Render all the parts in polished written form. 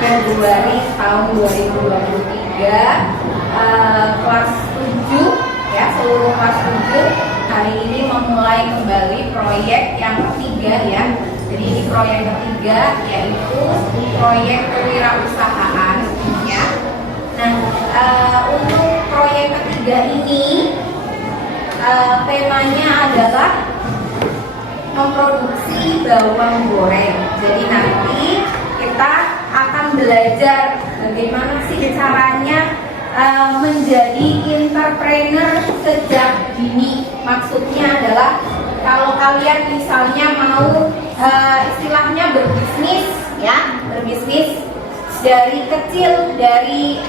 Februari tahun 2023, kelas 7 ya, seluruh kelas 7 hari ini memulai kembali proyek yang ketiga ya. Jadi ini proyek ketiga, yaitu proyek kewirausahaan ya. Nah, untuk proyek ketiga ini temanya adalah memproduksi bawang goreng. Jadi nanti kita akan belajar bagaimana sih caranya menjadi entrepreneur sejak dini. Maksudnya adalah kalau kalian misalnya mau istilahnya berbisnis ya, berbisnis dari kecil, dari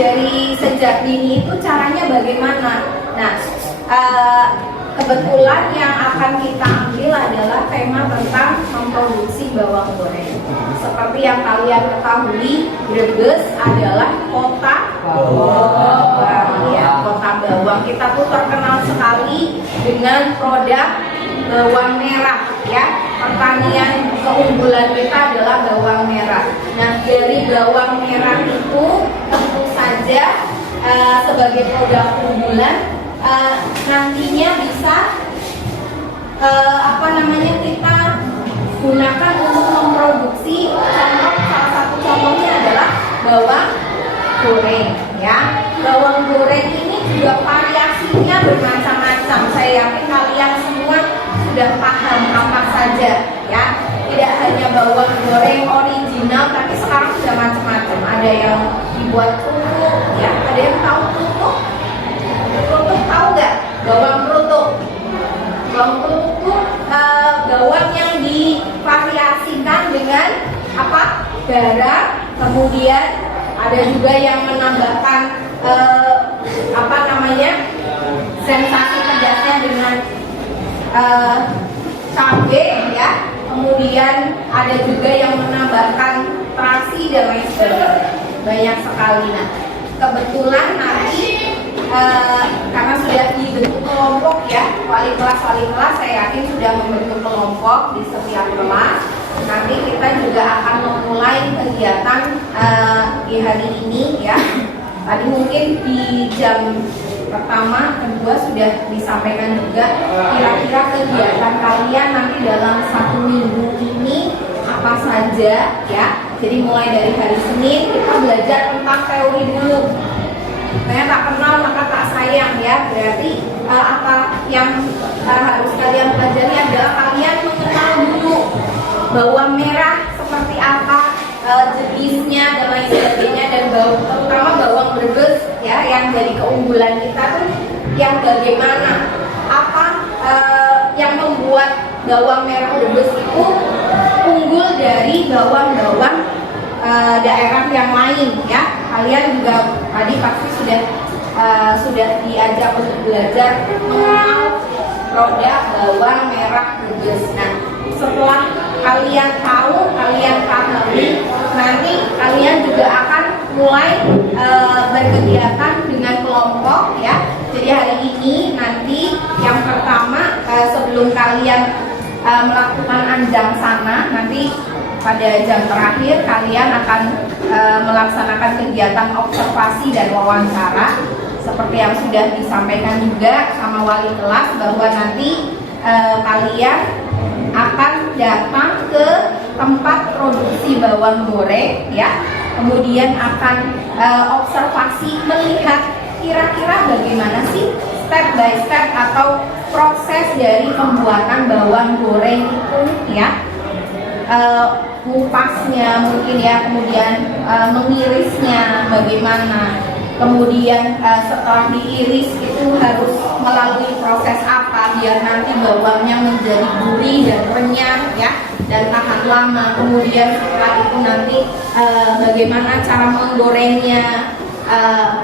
dari sejak dini itu caranya bagaimana. Nah, kebetulan yang akan kita ambil adalah tema tentang memproduksi bawang goreng. Seperti yang kalian ketahui, Brebes adalah kota bawang ya, kota bawang. Kita tuh terkenal sekali dengan produk bawang merah ya. Pertanian keunggulan kita adalah bawang merah. Nah, dari bawang merah itu tentu saja sebagai produk unggulan nantinya bisa kita gunakan untuk memproduksi. Salah satu contohnya adalah bawang goreng ya. Bawang goreng ini juga variasinya bermacam-macam. Saya yakin kalian semua sudah paham apa saja ya. Tidak hanya bawang goreng original, tapi sekarang sudah macam-macam. Ada yang dibuat kerupuk ya. Ada yang tahu kerupuk? Kerupuk tahu nggak? Bawang kerupuk. Bawang kerupuk itu bawang yang divariasikan dengan garam. Kemudian ada juga yang menambahkan sensasi pedasnya dengan cabai ya. Kemudian ada juga yang menambahkan terasi dan lain sebagainya. Banyak sekali. Nah, kebetulan nanti karena sudah dibentuk kelompok ya, wali kelas saya yakin sudah membentuk kelompok di setiap kelas. Nanti kita juga akan memulai kegiatan di hari ini ya. Tadi mungkin di jam pertama, kedua sudah disampaikan juga kira-kira kegiatan kalian nanti dalam 1 minggu ini apa saja ya. Jadi mulai dari hari Senin kita belajar tentang teori dulu. Saya tak kenal maka tak sayang ya. Berarti apa yang harus kalian pelajari adalah kalian mengenal dulu bawang merah seperti apa, jenisnya dan lain sebagainya, dan terutama bawang Brebes ya, yang dari keunggulan kita tuh yang bagaimana, apa yang membuat bawang merah Brebes itu unggul dari bawang-bawang daerah yang lain ya. Kalian juga tadi pasti sudah diajak untuk belajar mengenal produk bawang merah Brebes. Nah, setelah kalian tahu, kalian pahami, nanti kalian juga akan mulai berkegiatan dengan kelompok ya. Jadi hari ini nanti yang pertama sebelum kalian melakukan anjang sana, nanti pada jam terakhir kalian akan melaksanakan kegiatan observasi dan wawancara seperti yang sudah disampaikan juga sama wali kelas, bahwa nanti kalian akan datang ke tempat produksi bawang goreng ya, kemudian akan observasi melihat kira-kira bagaimana sih step by step atau proses dari pembuatan bawang goreng itu ya. Kupasnya mungkin ya, kemudian mengirisnya bagaimana, kemudian setelah diiris itu harus melalui proses apa biar nanti bawangnya menjadi gurih dan renyah ya, dan tahan lama. Kemudian setelah itu nanti bagaimana cara menggorengnya,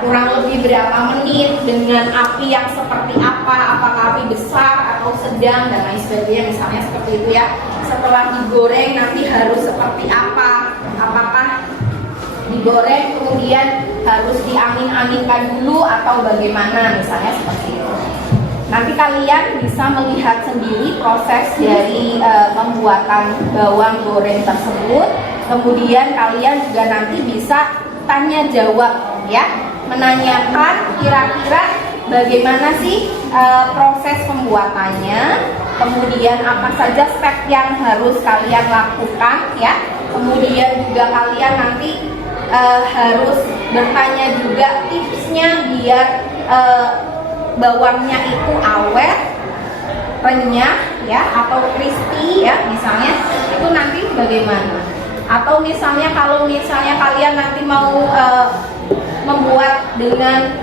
kurang lebih berapa menit, dengan api yang seperti apa, apakah api besar atau sedang dan lain sebagainya, misalnya seperti itu ya. Setelah digoreng nanti harus seperti apa, apakah digoreng kemudian harus diangin-anginkan dulu atau bagaimana, misalnya seperti itu. Nanti kalian bisa melihat sendiri proses dari pembuatan bawang goreng tersebut. Kemudian kalian juga nanti bisa tanya jawab ya, menanyakan kira-kira bagaimana sih proses pembuatannya, kemudian apa saja step yang harus kalian lakukan ya. Kemudian juga kalian nanti harus bertanya juga tipsnya biar bawangnya itu awet, renyah ya, atau crispy ya misalnya, itu nanti bagaimana. Atau misalnya kalau misalnya kalian nanti mau membuat dengan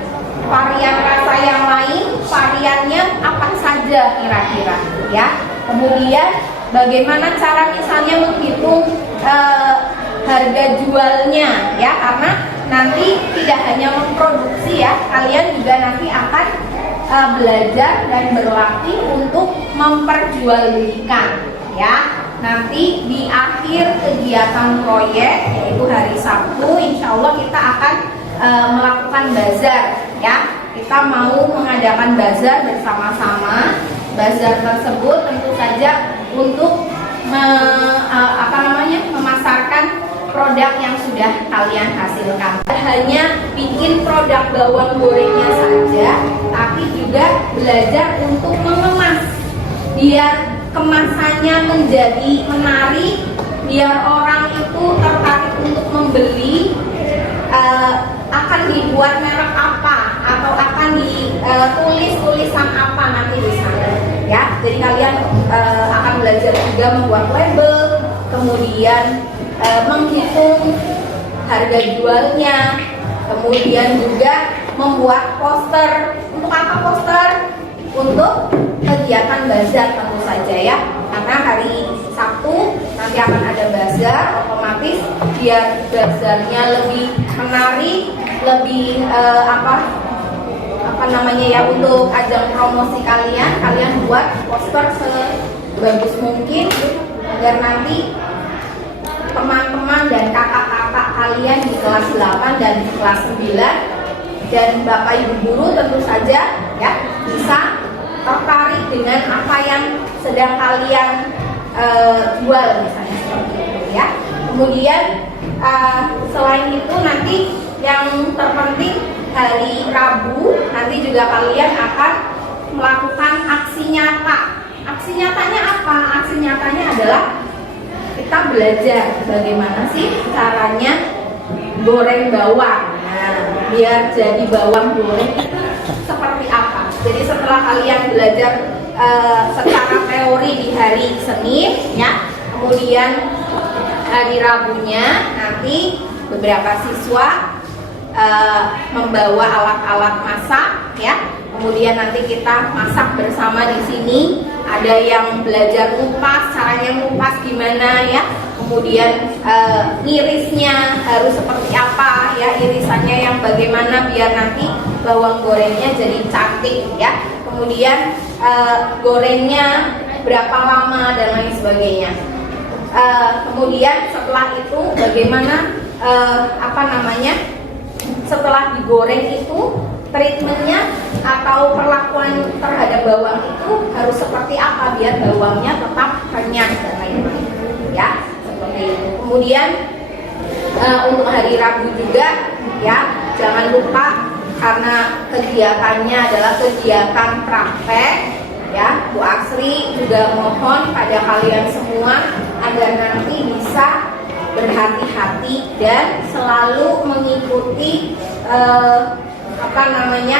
varian rasa yang lain, variannya apa saja kira-kira ya. Kemudian bagaimana cara misalnya menghitung harga jualnya ya, karena nanti tidak hanya memproduksi ya, kalian juga nanti akan belajar dan berlatih untuk memperjualbelikan ya. Nanti di akhir kegiatan proyek, yaitu hari Sabtu, insya Allah kita akan melakukan bazar ya. Kita mau mengadakan bazar bersama-sama. Bazar tersebut tentu saja untuk memasarkan produk yang sudah kalian hasilkan. Hanya bikin produk bawang gorengnya saja, tapi juga belajar untuk mengemas biar kemasannya menjadi menarik, biar orang itu tertarik untuk membeli. Akan dibuat merek apa atau akan ditulis tulisan apa nanti di sana ya. Jadi kalian akan belajar juga membuat label, kemudian menghitung harga jualnya, kemudian juga membuat poster. Untuk apa poster? Untuk kegiatan bazar tentu saja ya, karena hari Sabtu nanti akan ada bazar, otomatis biar bazarnya lebih menarik, lebih untuk ajang promosi kalian buat poster sebagus mungkin agar nanti teman-teman dan kakak-kakak kalian di kelas 8 dan kelas 9 dan bapak ibu guru tentu saja ya bisa tertarik dengan apa yang sedang kalian jual misalnya seperti itu ya. Kemudian selain itu nanti yang terpenting hari Rabu nanti juga kalian akan melakukan aksi nyata. Aksi nyatanya apa? Aksi nyatanya adalah kita belajar bagaimana sih caranya goreng bawang. Nah, biar jadi bawang goreng itu seperti apa? Jadi setelah kalian belajar secara teori di hari Senin ya, kemudian hari Rabunya nanti beberapa siswa membawa alat-alat masak ya. Kemudian nanti kita masak bersama di sini. Ada yang belajar ngupas, caranya ngupas gimana ya. Kemudian irisnya harus seperti apa ya, irisannya yang bagaimana biar nanti bawang gorengnya jadi cantik ya. Kemudian gorengnya berapa lama dan lain sebagainya. Kemudian setelah itu bagaimana setelah digoreng itu treatmentnya atau perlakuan terhadap bawang itu harus seperti apa biar bawangnya tetap renyah dan lain-lain ya, seperti itu. Kemudian untuk hari Rabu juga ya, jangan lupa karena kegiatannya adalah kegiatan praktek ya. Bu Asri juga mohon pada kalian semua agar nanti bisa berhati-hati dan selalu mengikuti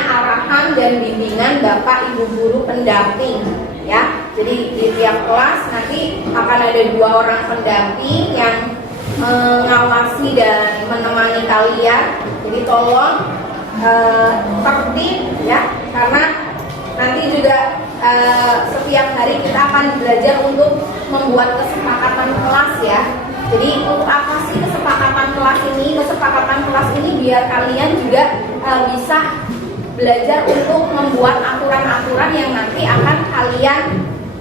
arahan dan bimbingan Bapak Ibu guru pendamping ya. Jadi di tiap kelas nanti akan ada 2 orang pendamping yang mengawasi dan menemani kalian. Jadi tolong tertib ya, karena nanti juga setiap hari kita akan belajar untuk membuat kesepakatan kelas ya. Jadi untuk apa sih kesepakatan kelas ini? Kesepakatan kelas ini biar kalian juga bisa belajar untuk membuat aturan-aturan yang nanti akan kalian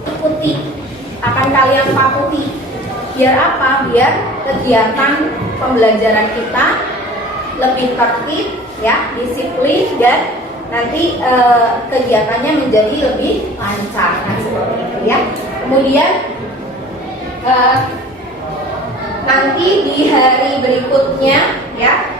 ikuti, akan kalian patuhi. Biar apa? Biar kegiatan pembelajaran kita lebih tertib ya, disiplin dan nanti kegiatannya menjadi lebih lancar. Nah, seperti itu ya. Kemudian nanti di hari berikutnya ya